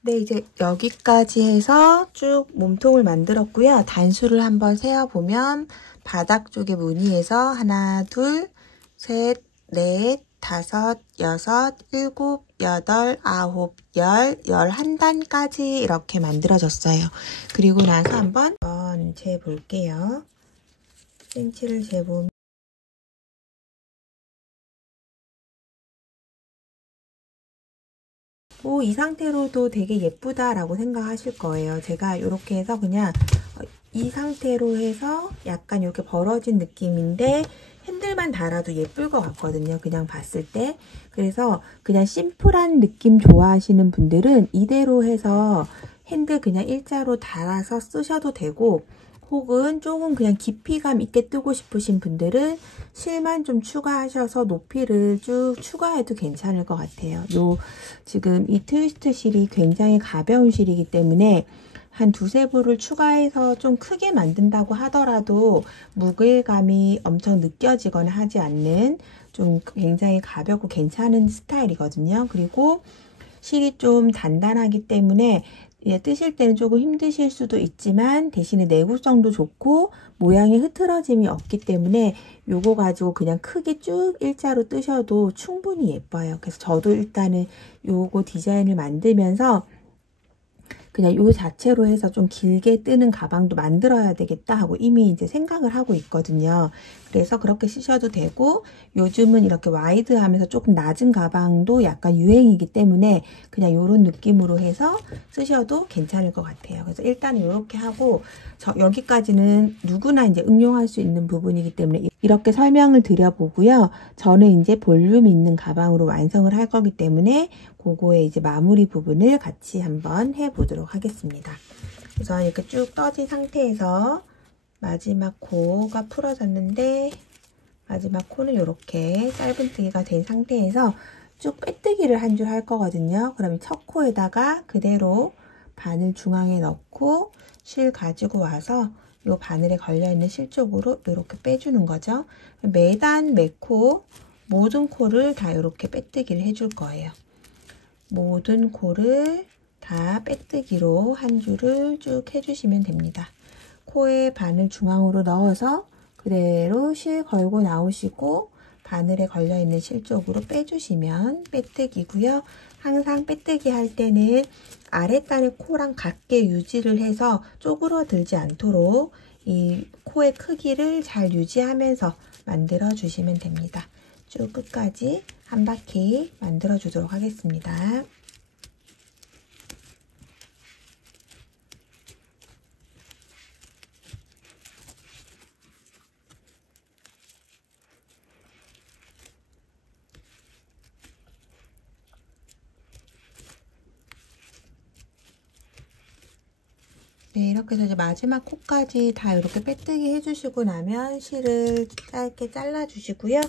네, 이제 여기까지 해서 쭉 몸통을 만들었고요. 단수를 한번 세어보면 바닥 쪽에 무늬에서 하나, 둘, 셋, 넷, 다섯, 여섯, 일곱, 여덟, 아홉, 열, 11단까지 이렇게 만들어졌어요. 그리고 나서 한번 재볼게요. 센치를 재보면 이 상태로도 되게 예쁘다라고 생각하실 거예요. 제가 이렇게 해서 그냥 이 상태로 해서 약간 이렇게 벌어진 느낌인데 핸들만 달아도 예쁠 것 같거든요. 그냥 봤을 때. 그래서 그냥 심플한 느낌 좋아하시는 분들은 이대로 해서 핸들 그냥 일자로 달아서 쓰셔도 되고, 혹은 조금 그냥 깊이감 있게 뜨고 싶으신 분들은 실만 좀 추가하셔서 높이를 쭉 추가해도 괜찮을 것 같아요. 지금 이 트위스트 실이 굉장히 가벼운 실이기 때문에 한 두세 불을 추가해서 좀 크게 만든다고 하더라도 무게감이 엄청 느껴지거나 하지 않는 좀 굉장히 가볍고 괜찮은 스타일이거든요. 그리고 실이 좀 단단하기 때문에 뜨실 때는 조금 힘드실 수도 있지만 대신에 내구성도 좋고 모양이 흐트러짐이 없기 때문에 요거 가지고 그냥 크게 쭉 일자로 뜨셔도 충분히 예뻐요. 그래서 저도 일단은 요거 디자인을 만들면서 그냥 요 자체로 해서 좀 길게 뜨는 가방도 만들어야 되겠다 하고 이미 이제 생각을 하고 있거든요. 그래서 그렇게 쓰셔도 되고, 요즘은 이렇게 와이드하면서 조금 낮은 가방도 약간 유행이기 때문에 그냥 요런 느낌으로 해서 쓰셔도 괜찮을 것 같아요. 그래서 일단은 이렇게 하고, 여기까지는 누구나 이제 응용할 수 있는 부분이기 때문에 이렇게 설명을 드려보고요. 저는 이제 볼륨 있는 가방으로 완성을 할 거기 때문에 그거의 이제 마무리 부분을 같이 한번 해보도록 하겠습니다. 우선 이렇게 쭉 떠진 상태에서 마지막 코가 풀어졌는데, 마지막 코는 이렇게 짧은뜨기가 된 상태에서 쭉 빼뜨기를 한 줄 할 거거든요. 그럼 첫 코에다가 그대로 바늘 중앙에 넣고 실 가지고 와서 이 바늘에 걸려있는 실 쪽으로 이렇게 빼주는 거죠. 매단 매코 모든 코를 다 이렇게 빼뜨기를 해줄 거예요. 모든 코를 다 빼뜨기로 한 줄을 쭉 해주시면 됩니다. 코에 바늘 중앙으로 넣어서 그대로 실 걸고 나오시고 바늘에 걸려있는 실 쪽으로 빼주시면 빼뜨기고요. 항상 빼뜨기 할 때는 아랫단의 코랑 같게 유지를 해서 쪼그러들지 않도록 이 코의 크기를 잘 유지하면서 만들어 주시면 됩니다. 쭉 끝까지 한 바퀴 만들어 주도록 하겠습니다. 네, 이렇게 해서 이제 마지막 코까지 다 이렇게 빼뜨기 해주시고 나면 실을 짧게 잘라 주시고요.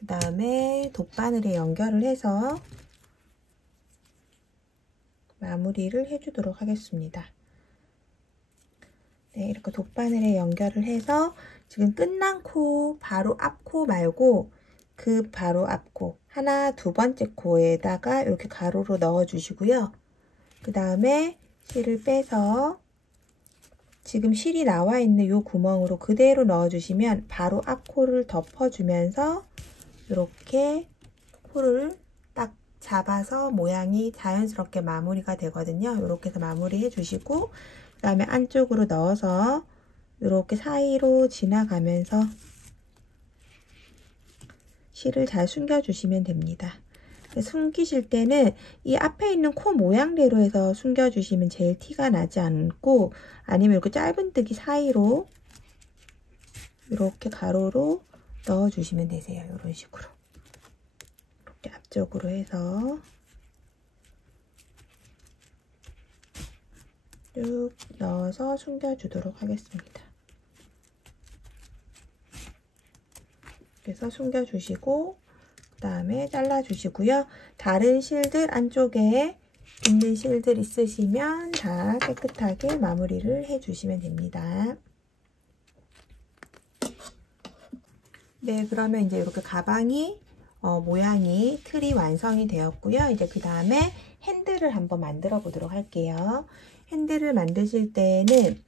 그 다음에 돗바늘에 연결을 해서 마무리를 해주도록 하겠습니다. 네, 이렇게 돗바늘에 연결을 해서 지금 끝난 코 바로 앞 코 말고 그 바로 앞 코 하나, 두 번째 코에다가 이렇게 가로로 넣어 주시고요. 그 다음에 실을 빼서 지금 실이 나와 있는 이 구멍으로 그대로 넣어주시면 바로 앞 코를 덮어주면서 이렇게 코를 딱 잡아서 모양이 자연스럽게 마무리가 되거든요. 이렇게 해서 마무리 해주시고, 그 다음에 안쪽으로 넣어서 이렇게 사이로 지나가면서 실을 잘 숨겨주시면 됩니다. 숨기실 때는 이 앞에 있는 코 모양대로 해서 숨겨주시면 제일 티가 나지 않고, 아니면 이렇게 짧은뜨기 사이로 이렇게 가로로 넣어주시면 되세요. 이런 식으로 이렇게 앞쪽으로 해서 쭉 넣어서 숨겨주도록 하겠습니다. 그래서 숨겨주시고 그 다음에 잘라주시고요. 다른 실들 안쪽에 있는 실들 있으시면 다 깨끗하게 마무리를 해주시면 됩니다. 네, 그러면 이제 이렇게 가방이 모양이 틀이 완성이 되었고요. 이제 그 다음에 핸들을 한번 만들어 보도록 할게요. 핸들을 만드실 때는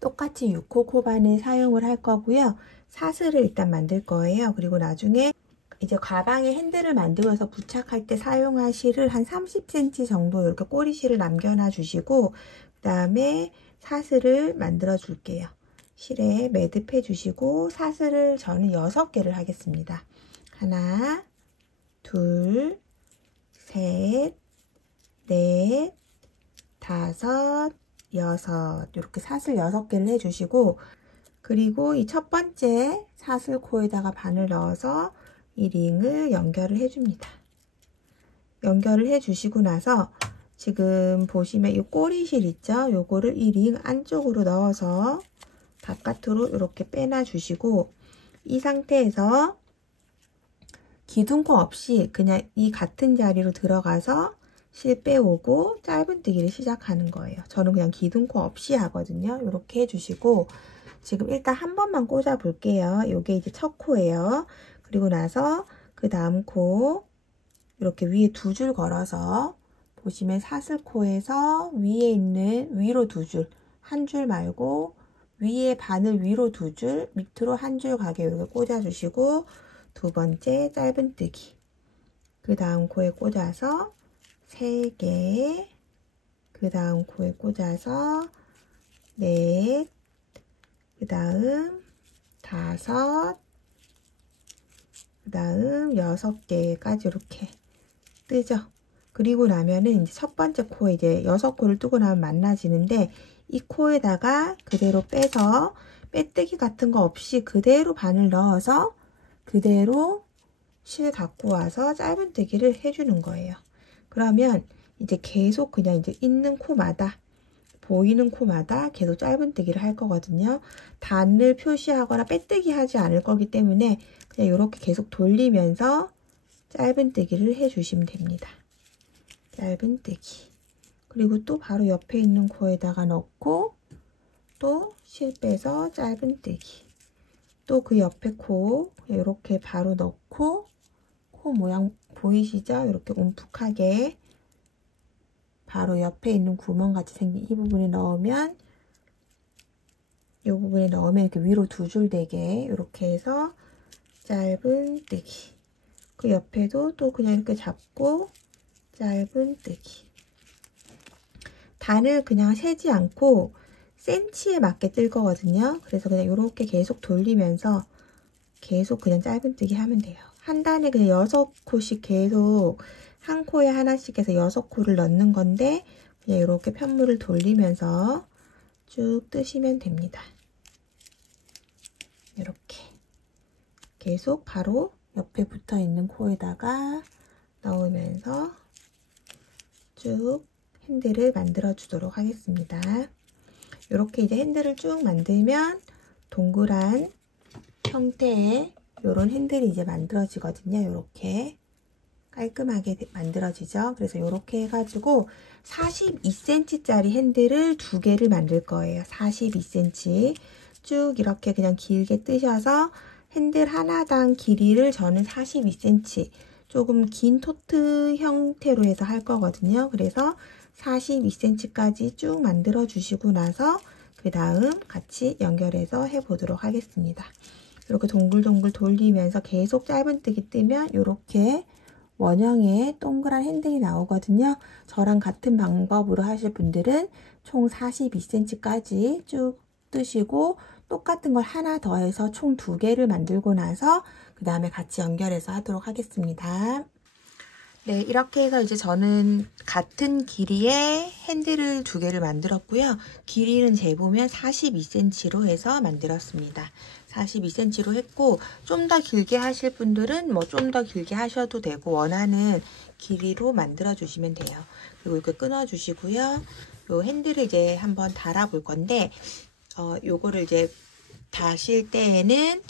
똑같이 6호 코바늘 사용을 할 거고요. 사슬을 일단 만들 거예요. 그리고 나중에 이제 가방에 핸들을 만들어서 부착할 때 사용할 실을 한 30cm 정도 이렇게 꼬리실을 남겨놔 주시고, 그 다음에 사슬을 만들어 줄게요. 실에 매듭해 주시고, 사슬을 저는 6개를 하겠습니다. 하나, 둘, 셋, 넷, 다섯, 여섯, 이렇게 사슬 6개를 해주시고, 그리고 이 첫 번째 사슬 코에다가 바늘 넣어서 이 링을 연결을 해줍니다. 연결을 해주시고 나서 지금 보시면 이 꼬리실 있죠? 요거를 이 링 안쪽으로 넣어서 바깥으로 이렇게 빼놔 주시고, 이 상태에서 기둥코 없이 그냥 이 같은 자리로 들어가서 실 빼오고 짧은뜨기를 시작하는 거예요. 저는 그냥 기둥코 없이 하거든요. 이렇게 해주시고, 지금 일단 한 번만 꽂아 볼게요. 이게 이제 첫 코예요. 그리고 나서 그 다음 코 이렇게 위에 2줄 걸어서 보시면 사슬코에서 위에 있는 위로 2줄, 한 줄 말고 위에 바늘 위로 2줄, 밑으로 한 줄 가게 이렇게 꽂아 주시고, 두 번째 짧은뜨기, 그 다음 코에 꽂아서 3개, 그 다음 코에 꽂아서 4, 그 다음 5, 그 다음 6개까지 이렇게 뜨죠. 그리고 나면은 이제 첫 번째 코에 이제 6코를 뜨고 나면 만나지는데, 이 코에다가 그대로 빼서 빼뜨기 같은 거 없이 그대로 바늘 넣어서 그대로 실 갖고 와서 짧은뜨기를 해주는 거예요. 그러면 이제 계속 그냥 이제 있는 코마다, 보이는 코마다 계속 짧은뜨기를 할 거거든요. 단을 표시하거나 빼뜨기 하지 않을 거기 때문에 그냥 이렇게 계속 돌리면서 짧은뜨기를 해주시면 됩니다. 짧은뜨기. 그리고 또 바로 옆에 있는 코에다가 넣고 또 실 빼서 짧은뜨기. 또 그 옆에 코 이렇게 바로 넣고, 코 모양 보이시죠? 이렇게 움푹하게 바로 옆에 있는 구멍같이 생긴 이 부분에 넣으면, 이 부분에 넣으면 이렇게 위로 2줄 되게 이렇게 해서 짧은뜨기. 그 옆에도 또 그냥 이렇게 잡고 짧은뜨기. 단을 그냥 세지 않고 센치에 맞게 뜰 거거든요. 그래서 그냥 이렇게 계속 돌리면서 계속 그냥 짧은뜨기 하면 돼요. 한 단에 그냥 6코씩 계속 한 코에 하나씩 해서 6코를 넣는 건데, 그냥 이렇게 편물을 돌리면서 쭉 뜨시면 됩니다. 이렇게 계속 바로 옆에 붙어 있는 코에다가 넣으면서 쭉 핸들을 만들어 주도록 하겠습니다. 이렇게 이제 핸들을 쭉 만들면 동그란 형태의 이런 핸들이 이제 만들어지거든요. 이렇게 깔끔하게 만들어지죠. 그래서 이렇게 해가지고 42cm짜리 핸들을 2개를 만들 거예요. 42cm 쭉 이렇게 그냥 길게 뜨셔서 핸들 하나당 길이를 저는 42cm, 조금 긴 토트 형태로 해서 할 거거든요. 그래서 42cm까지 쭉 만들어 주시고 나서 그 다음 같이 연결해서 해보도록 하겠습니다. 이렇게 동글동글 돌리면서 계속 짧은뜨기 뜨면 이렇게 원형의 동그란 핸들이 나오거든요. 저랑 같은 방법으로 하실 분들은 총 42cm까지 쭉 뜨시고, 똑같은 걸 하나 더 해서 총 2개를 만들고 나서 그 다음에 같이 연결해서 하도록 하겠습니다. 네, 이렇게 해서 이제 저는 같은 길이의 핸들을 2개를 만들었고요. 길이는 재보면 42cm로 해서 만들었습니다. 42cm로 했고, 좀 더 길게 하실 분들은 뭐 좀 더 길게 하셔도 되고, 원하는 길이로 만들어 주시면 돼요. 그리고 이렇게 끊어 주시고요. 요 핸들을 이제 한번 달아 볼 건데, 요거를 이제 다실 때에는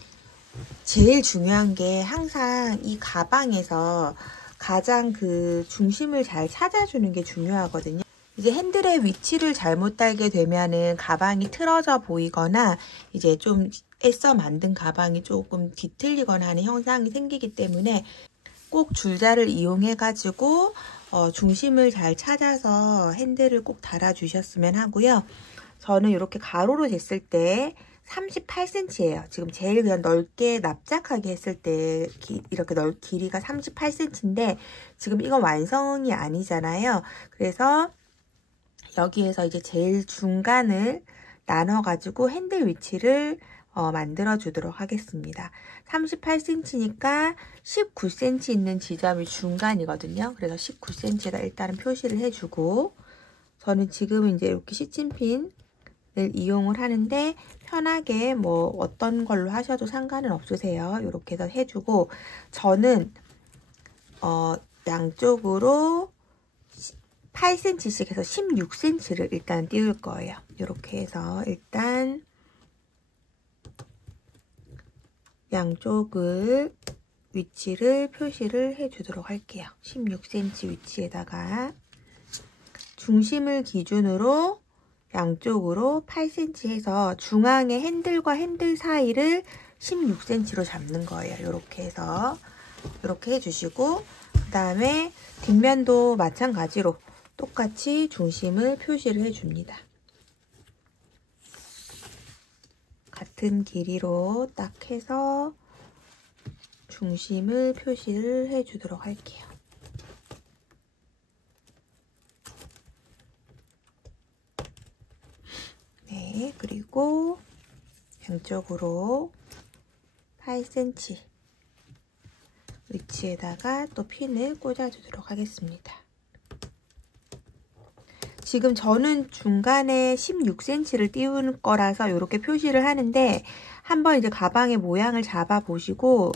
제일 중요한 게 항상 이 가방에서 가장 그 중심을 잘 찾아주는 게 중요하거든요. 이제 핸들의 위치를 잘못 달게 되면은 가방이 틀어져 보이거나 이제 좀 애써 만든 가방이 조금 뒤틀리거나 하는 형상이 생기기 때문에 꼭 줄자를 이용해 가지고 중심을 잘 찾아서 핸들을 꼭 달아 주셨으면 하고요. 저는 이렇게 가로로 쟀을 때 38cm예요. 지금 제일 그냥 넓게 납작하게 했을 때 이렇게 길이가 38cm인데 지금 이건 완성이 아니잖아요. 그래서 여기에서 이제 제일 중간을 나눠가지고 핸들 위치를 만들어 주도록 하겠습니다. 38cm니까 19cm 있는 지점이 중간이거든요. 그래서 19cm에다 일단은 표시를 해주고, 저는 지금 이제 이렇게 시침핀을 이용을 하는데 편하게 뭐 어떤 걸로 하셔도 상관은 없으세요. 이렇게 해서 해주고, 저는 양쪽으로 8cm씩 해서 16cm를 일단 띄울 거예요. 이렇게 해서 일단 양쪽을 위치를 표시를 해주도록 할게요. 16cm 위치에다가 중심을 기준으로 양쪽으로 8cm 해서 중앙의 핸들과 핸들 사이를 16cm로 잡는 거예요. 이렇게 해서 이렇게 해주시고, 그 다음에 뒷면도 마찬가지로 똑같이 중심을 표시를 해줍니다. 같은 길이로 딱 해서 중심을 표시를 해주도록 할게요. 네, 그리고 양쪽으로 8cm 위치에다가 또 핀을 꽂아주도록 하겠습니다. 지금 저는 중간에 16cm를 띄우는 거라서 이렇게 표시를 하는데, 한번 이제 가방의 모양을 잡아 보시고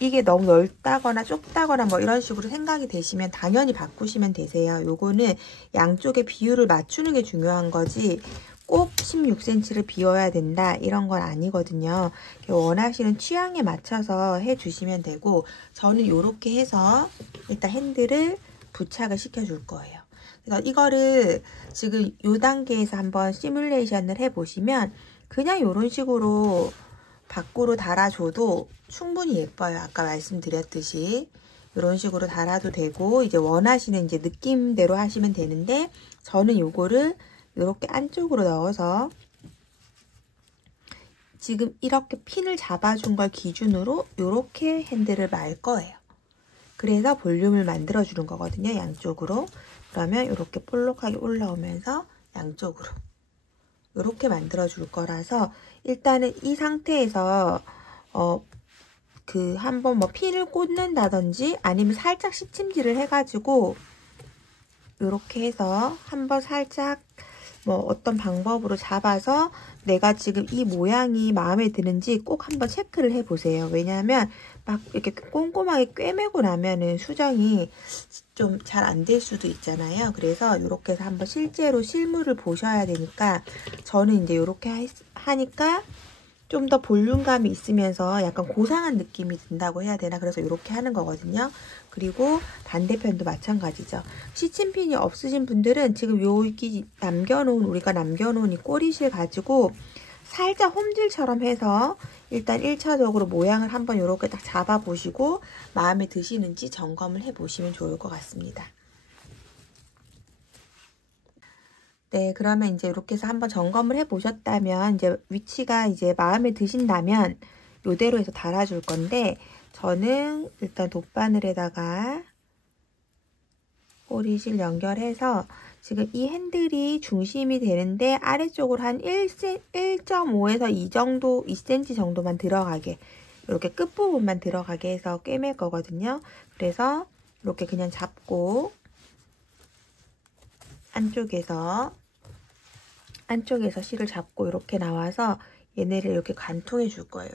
이게 너무 넓다거나 좁다거나 뭐 이런 식으로 생각이 되시면 당연히 바꾸시면 되세요. 요거는 양쪽의 비율을 맞추는 게 중요한 거지 꼭 16cm를 비워야 된다 이런 건 아니거든요. 원하시는 취향에 맞춰서 해주시면 되고, 저는 이렇게 해서 일단 핸들을 부착을 시켜줄 거예요. 그래서 이거를 지금 이 단계에서 한번 시뮬레이션을 해보시면 그냥 이런 식으로 밖으로 달아줘도 충분히 예뻐요. 아까 말씀드렸듯이 이런 식으로 달아도 되고, 이제 원하시는 이제 느낌대로 하시면 되는데, 저는 요거를 이렇게 안쪽으로 넣어서 지금 이렇게 핀을 잡아준 걸 기준으로 이렇게 핸들을 말 거예요. 그래서 볼륨을 만들어 주는 거거든요. 양쪽으로. 그러면 이렇게 볼록하게 올라오면서 양쪽으로 이렇게 만들어 줄 거라서, 일단은 이 상태에서 한번 뭐 핀을 꽂는다든지 아니면 살짝 시침질을 해가지고 이렇게 해서 한번 살짝 뭐 어떤 방법으로 잡아서 내가 지금 이 모양이 마음에 드는지 꼭 한번 체크를 해보세요. 왜냐하면 막 이렇게 꼼꼼하게 꿰매고 나면은 수정이 좀 잘 안 될 수도 있잖아요. 그래서 이렇게 해서 한번 실제로 실물을 보셔야 되니까, 저는 이제 이렇게 하니까 좀 더 볼륨감이 있으면서 약간 고상한 느낌이 든다고 해야 되나? 그래서 이렇게 하는 거거든요. 그리고 반대편도 마찬가지죠. 시침핀이 없으신 분들은 지금 여기 우리가 남겨놓은 이 꼬리실 가지고 살짝 홈질처럼 해서 일단 1차적으로 모양을 한번 이렇게 딱 잡아보시고 마음에 드시는지 점검을 해보시면 좋을 것 같습니다. 네, 그러면 이제 이렇게 해서 한번 점검을 해보셨다면, 이제 위치가 이제 마음에 드신다면 이대로 해서 달아줄 건데, 저는 일단 돗바늘에다가 꼬리실 연결해서 지금 이 핸들이 중심이 되는데 아래쪽으로 한 1.5에서 2cm 정도만 들어가게, 이렇게 끝부분만 들어가게 해서 꿰맬 거거든요. 그래서 이렇게 그냥 잡고 안쪽에서 실을 잡고 이렇게 나와서 얘네를 이렇게 관통해 줄 거예요.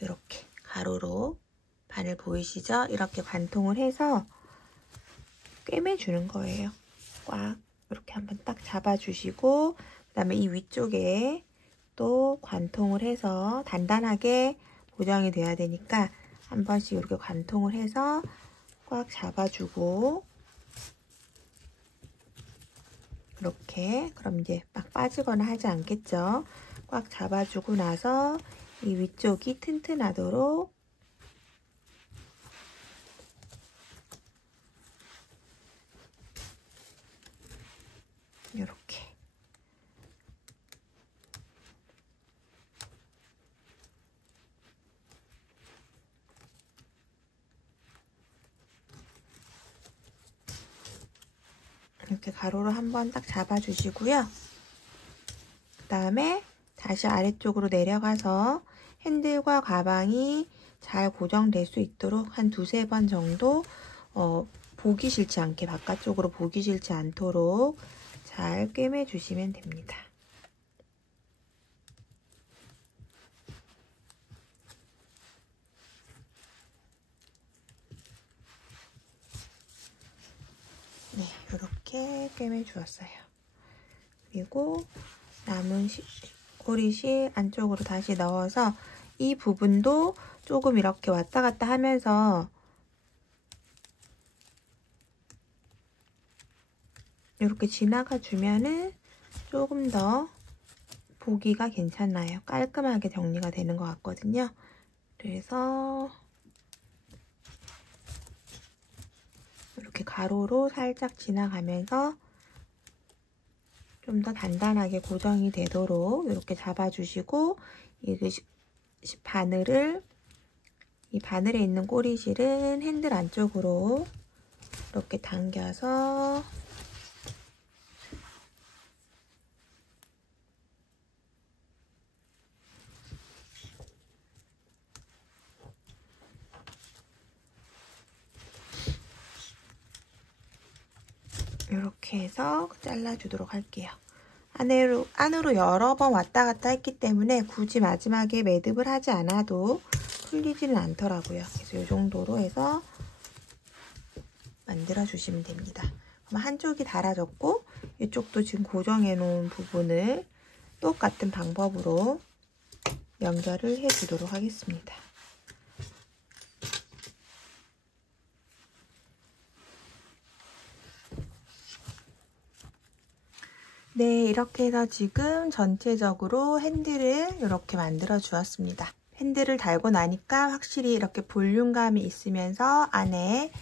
이렇게 가로로 바늘 보이시죠? 이렇게 관통을 해서 꿰매 주는 거예요. 꽉 이렇게 한번 딱 잡아 주시고, 그 다음에 이 위쪽에 또 관통을 해서 단단하게 고정이 돼야 되니까 한 번씩 이렇게 관통을 해서 꽉 잡아주고, 이렇게, 그럼 이제 막 빠지거나 하지 않겠죠? 꽉 잡아주고 나서 이 위쪽이 튼튼하도록 이렇게 가로로 한번 딱 잡아주시고요. 그 다음에 다시 아래쪽으로 내려가서 핸들과 가방이 잘 고정될 수 있도록 한 두세 번 정도 보기 싫지 않게, 바깥쪽으로 보기 싫지 않도록 잘 꿰매 주시면 됩니다. 네, 이렇게 꿰매 주었어요. 그리고 남은 꼬리실 안쪽으로 다시 넣어서 이 부분도 조금 이렇게 왔다 갔다 하면서 이렇게 지나가 주면은 조금 더 보기가 괜찮아요. 깔끔하게 정리가 되는 것 같거든요. 그래서 이렇게 가로로 살짝 지나가면서 좀 더 단단하게 고정이 되도록 이렇게 잡아주시고, 이 바늘에 있는 꼬리실은 핸들 안쪽으로 이렇게 당겨서 이렇게 해서 잘라주도록 할게요. 안으로 여러 번 왔다 갔다 했기 때문에 굳이 마지막에 매듭을 하지 않아도 풀리지는 않더라고요. 그래서 이 정도로 해서 만들어 주시면 됩니다. 그럼 한쪽이 달아졌고 이쪽도 지금 고정해 놓은 부분을 똑같은 방법으로 연결을 해 주도록 하겠습니다. 네, 이렇게 해서 지금 전체적으로 핸들을 이렇게 만들어 주었습니다. 핸들을 달고 나니까 확실히 이렇게 볼륨감이 있으면서 안에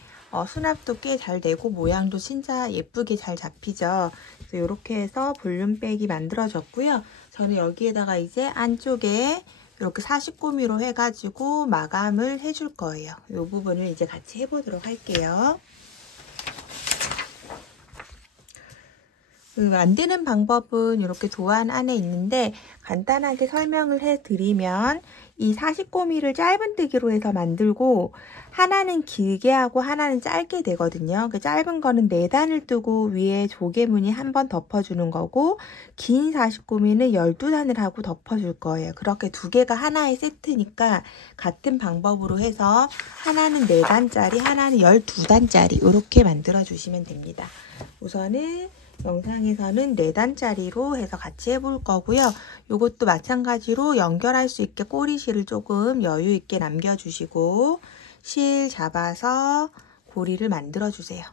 수납도 꽤 잘 되고 모양도 진짜 예쁘게 잘 잡히죠. 그래서 이렇게 해서 볼륨백이 만들어졌고요. 저는 여기에다가 이제 안쪽에 이렇게 49mm로 해가지고 마감을 해줄 거예요. 이 부분을 이제 같이 해보도록 할게요. 만드는 방법은 이렇게 도안 안에 있는데 간단하게 설명을 해드리면 이 49mm를 짧은뜨기로 해서 만들고 하나는 길게 하고 하나는 짧게 되거든요. 그 짧은 거는 4단을 뜨고 위에 조개무늬 한 번 덮어주는 거고 긴 49mm는 12단을 하고 덮어줄 거예요. 그렇게 두 개가 하나의 세트니까 같은 방법으로 해서 하나는 4단짜리 하나는 12단짜리 이렇게 만들어 주시면 됩니다. 우선은 영상에서는 4단짜리로 해서 같이 해볼 거고요. 이것도 마찬가지로 연결할 수 있게 꼬리실을 조금 여유 있게 남겨주시고 실 잡아서 고리를 만들어 주세요.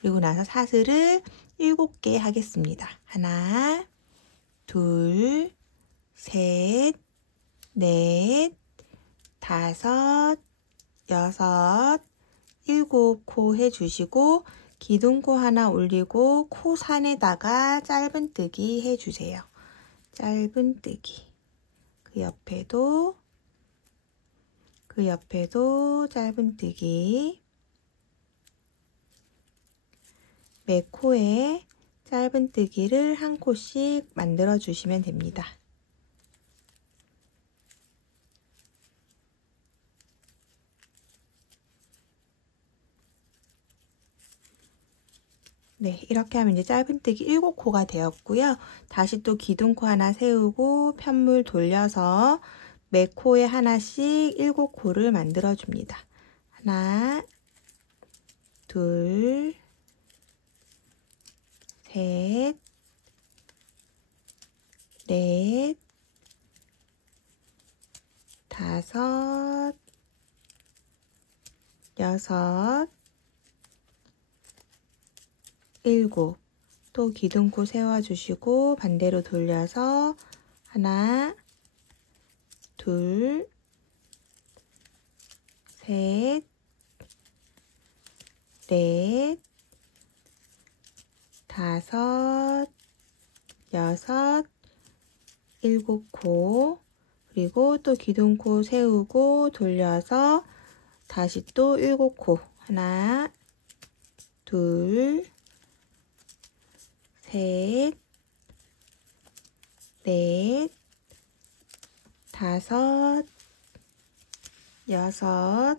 그리고 나서 사슬을 7개 하겠습니다. 하나, 둘, 셋, 넷, 다섯, 여섯, 7코 해주시고 기둥코 하나 올리고 코 산에다가 짧은뜨기 해주세요. 짧은뜨기. 그 옆에도 짧은뜨기. 매 코에 짧은뜨기를 한 코씩 만들어 주시면 됩니다. 네, 이렇게 하면 이제 짧은뜨기 7코가 되었고요. 다시 또 기둥코 하나 세우고 편물 돌려서 매 코에 하나씩 7코를 만들어 줍니다. 하나, 둘, 셋, 넷, 다섯, 여섯, 7. 또 기둥코 세워주시고 반대로 돌려서 하나, 둘, 셋, 넷, 다섯, 여섯, 일곱 코, 그리고 또 기둥코 세우고 돌려서 다시 또 일곱 코. 하나, 둘, 셋, 넷, 다섯, 여섯,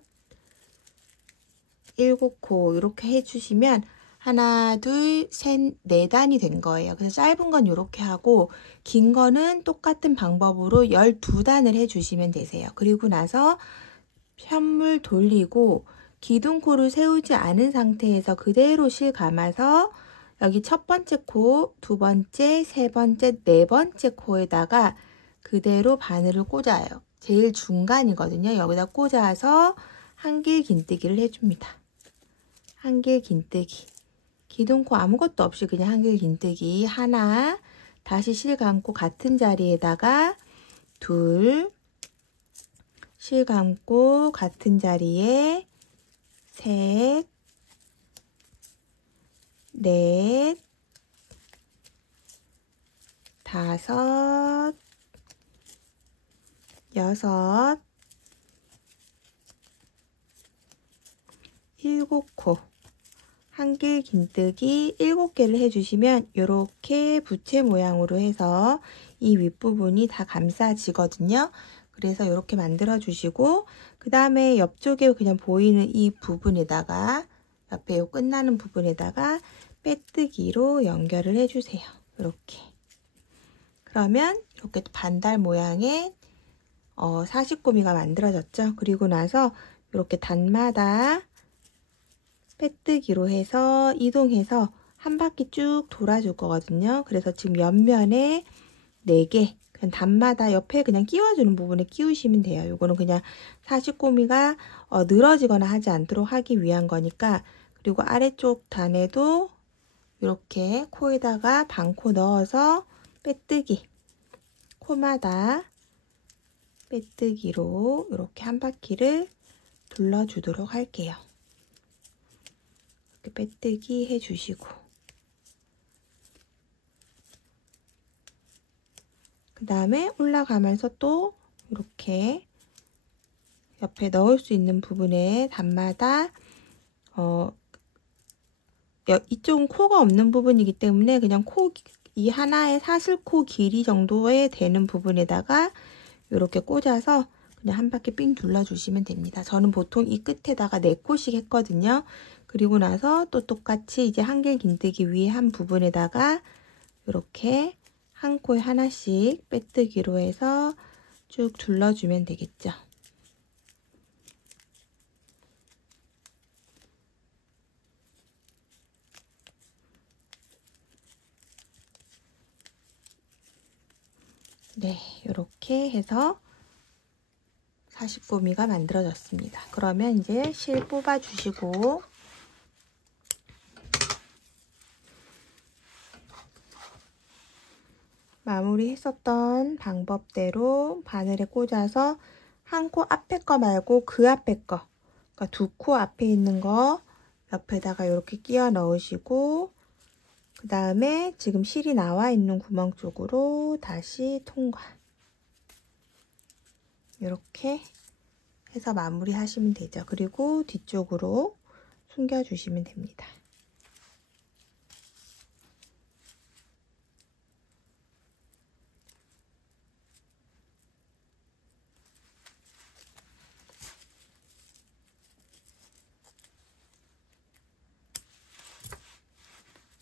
일곱 코 이렇게 해주시면 하나, 둘, 셋, 네 단이 된 거예요. 그래서 짧은 건 이렇게 하고 긴 거는 똑같은 방법으로 12단을 해주시면 되세요. 그리고 나서 편물 돌리고 기둥코를 세우지 않은 상태에서 그대로 실 감아서 여기 첫 번째 코, 두 번째, 세 번째, 네 번째 코에다가 그대로 바늘을 꽂아요. 제일 중간이거든요. 여기다 꽂아서 한길 긴뜨기를 해줍니다. 한길 긴뜨기. 기둥코 아무것도 없이 그냥 한길 긴뜨기 하나, 다시 실 감고 같은 자리에다가 둘, 실 감고 같은 자리에 셋, 넷, 다섯, 여섯, 일곱 코. 한길 긴뜨기 7개를 해주시면 이렇게 부채 모양으로 해서 이 윗부분이 다 감싸지거든요. 그래서 이렇게 만들어 주시고 그 다음에 옆쪽에 그냥 보이는 이 부분에다가 옆에 요 끝나는 부분에다가 빼뜨기로 연결을 해주세요. 이렇게. 그러면 이렇게 반달 모양의 사시꼬미가 만들어졌죠. 그리고 나서 이렇게 단마다 빼뜨기로 해서 이동해서 한 바퀴 쭉 돌아줄 거거든요. 그래서 지금 옆면에 4개, 그냥 단마다 옆에 그냥 끼워주는 부분에 끼우시면 돼요. 이거는 그냥 사시꼬미가 늘어지거나 하지 않도록 하기 위한 거니까. 그리고 아래쪽 단에도 이렇게 코에다가 반코 넣어서 빼뜨기, 코마다 빼뜨기로 이렇게 한 바퀴를 둘러주도록 할게요. 이렇게 빼뜨기 해주시고 그 다음에 올라가면서 또 이렇게 옆에 넣을 수 있는 부분에 단마다 이쪽은 코가 없는 부분이기 때문에 그냥 이 하나의 사슬코 길이 정도에 되는 부분에다가 이렇게 꽂아서 그냥 한 바퀴 삥 둘러주시면 됩니다. 저는 보통 이 끝에다가 4코씩 했거든요. 그리고 나서 또 똑같이 이제 한길 긴뜨기 위에 한 부분에다가 이렇게 한 코에 하나씩 빼뜨기로 해서 쭉 둘러주면 되겠죠. 네, 이렇게 해서 사시꼬미가 만들어졌습니다. 그러면 이제 실 뽑아주시고 마무리 했었던 방법대로 바늘에 꽂아서 한 코 앞에 거 말고 그 앞에 거, 그러니까 2코 앞에 있는 거 옆에다가 이렇게 끼워 넣으시고 그 다음에 지금 실이 나와 있는 구멍 쪽으로 다시 통과. 이렇게 해서 마무리 하시면 되죠. 그리고 뒤쪽으로 숨겨주시면 됩니다.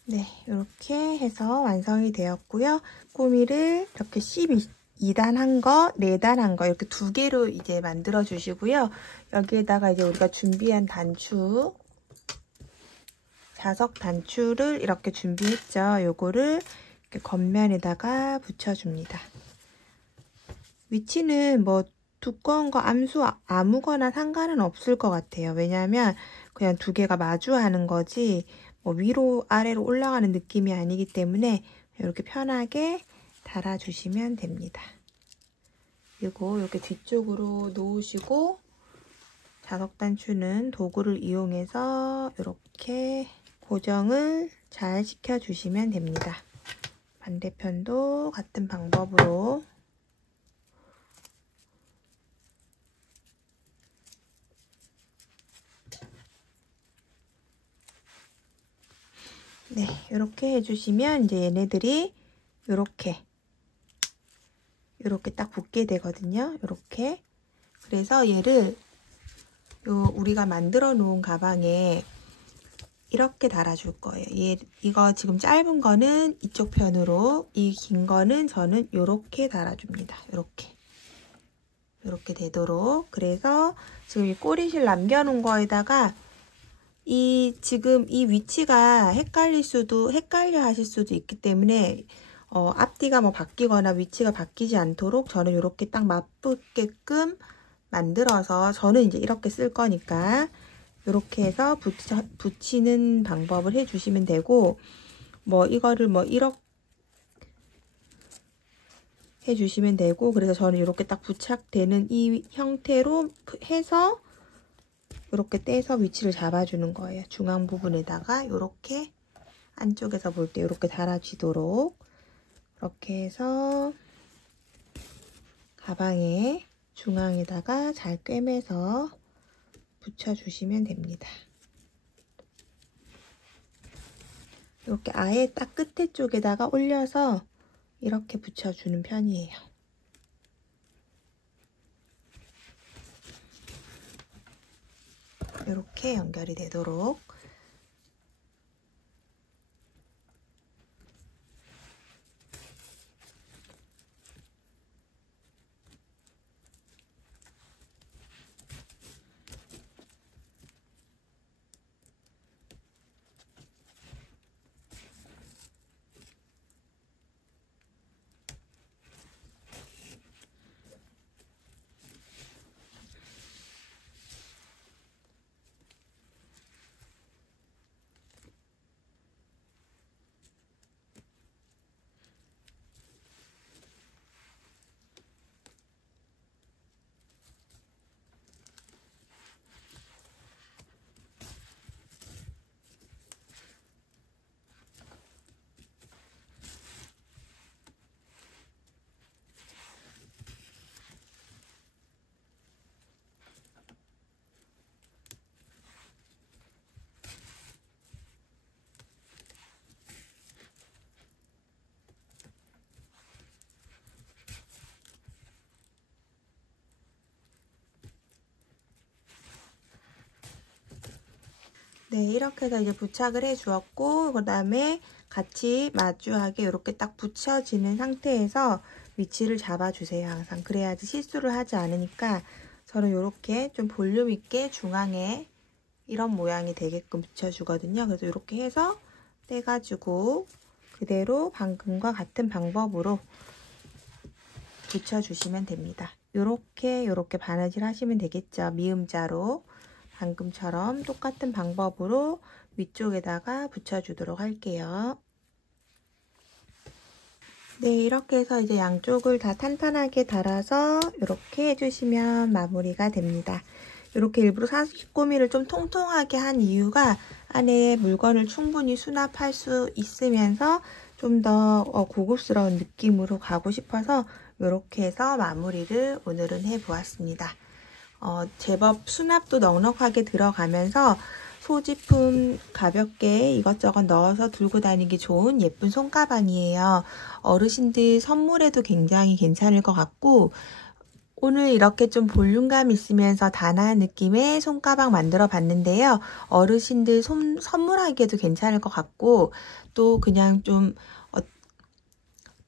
네, 이렇게 해서 완성이 되었고요. 꼬미를 이렇게 12단 한 거, 4단 한 거 이렇게 2개로 이제 만들어 주시고요. 여기에다가 이제 우리가 준비한 단추, 자석 단추를 이렇게 준비했죠. 요거를 이렇게 겉면에다가 붙여줍니다. 위치는 뭐 두꺼운 거 암수 아무거나 상관은 없을 것 같아요. 왜냐하면 그냥 2개가 마주하는 거지 뭐 위로 아래로 올라가는 느낌이 아니기 때문에 이렇게 편하게 달아주시면 됩니다. 그리고 이렇게 뒤쪽으로 놓으시고 자석 단추는 도구를 이용해서 이렇게 고정을 잘 시켜주시면 됩니다. 반대편도 같은 방법으로 네, 이렇게 해주시면 이제 얘네들이 이렇게 딱 붙게 되거든요. 이렇게. 그래서 얘를 우리가 만들어 놓은 가방에 이렇게 달아줄 거예요. 이거 지금 짧은 거는 이쪽 편으로, 이 긴 거는 저는 이렇게 달아줍니다. 이렇게 되도록. 그래서 지금 이 꼬리실 남겨놓은 거에다가 지금 이 위치가 헷갈려 하실 수도 있기 때문에 앞뒤가 뭐 바뀌거나 위치가 바뀌지 않도록 저는 이렇게 딱 맞붙게끔 만들어서, 저는 이제 이렇게 쓸 거니까 이렇게 해서 붙이는 방법을 해주시면 되고, 뭐 이거를 뭐 이렇게 해주시면 되고, 그래서 저는 이렇게 딱 부착되는 이 형태로 해서 이렇게 떼서 위치를 잡아주는 거예요. 중앙 부분에다가 이렇게 안쪽에서 볼 때 이렇게 달아지도록 이렇게 해서 가방에 중앙에다가 잘 꿰매서 붙여주시면 됩니다. 이렇게 아예 딱 끝에 쪽에다가 올려서 이렇게 붙여주는 편이에요. 이렇게 연결이 되도록. 네, 이렇게 해서 이제 부착을 해 주었고, 그 다음에 같이 마주하게 이렇게 딱 붙여지는 상태에서 위치를 잡아주세요. 항상. 그래야지 실수를 하지 않으니까. 저는 이렇게 좀 볼륨 있게 중앙에 이런 모양이 되게끔 붙여주거든요. 그래서 이렇게 해서 떼가지고 그대로 방금과 같은 방법으로 붙여주시면 됩니다. 이렇게 바느질 하시면 되겠죠. 미음자로. 방금처럼 똑같은 방법으로 위쪽에다가 붙여주도록 할게요. 네, 이렇게 해서 이제 양쪽을 다 탄탄하게 달아서 이렇게 해주시면 마무리가 됩니다. 이렇게 일부러 49mm를 좀 통통하게 한 이유가 안에 물건을 충분히 수납할 수 있으면서 좀 더 고급스러운 느낌으로 가고 싶어서 이렇게 해서 마무리를 오늘은 해보았습니다. 제법 수납도 넉넉하게 들어가면서 소지품 가볍게 이것저것 넣어서 들고 다니기 좋은 예쁜 손가방이에요. 어르신들 선물에도 굉장히 괜찮을 것 같고, 오늘 이렇게 좀 볼륨감 있으면서 단아한 느낌의 손가방 만들어 봤는데요. 어르신들 선물하기에도 괜찮을 것 같고, 또 그냥 좀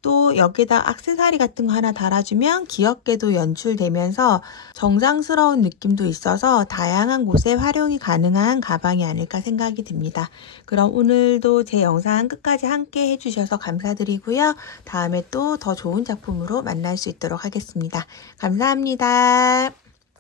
또 여기다 액세서리 같은 거 하나 달아주면 귀엽게도 연출되면서 정장스러운 느낌도 있어서 다양한 곳에 활용이 가능한 가방이 아닐까 생각이 듭니다. 그럼 오늘도 제 영상 끝까지 함께 해주셔서 감사드리고요. 다음에 또 더 좋은 작품으로 만날 수 있도록 하겠습니다. 감사합니다.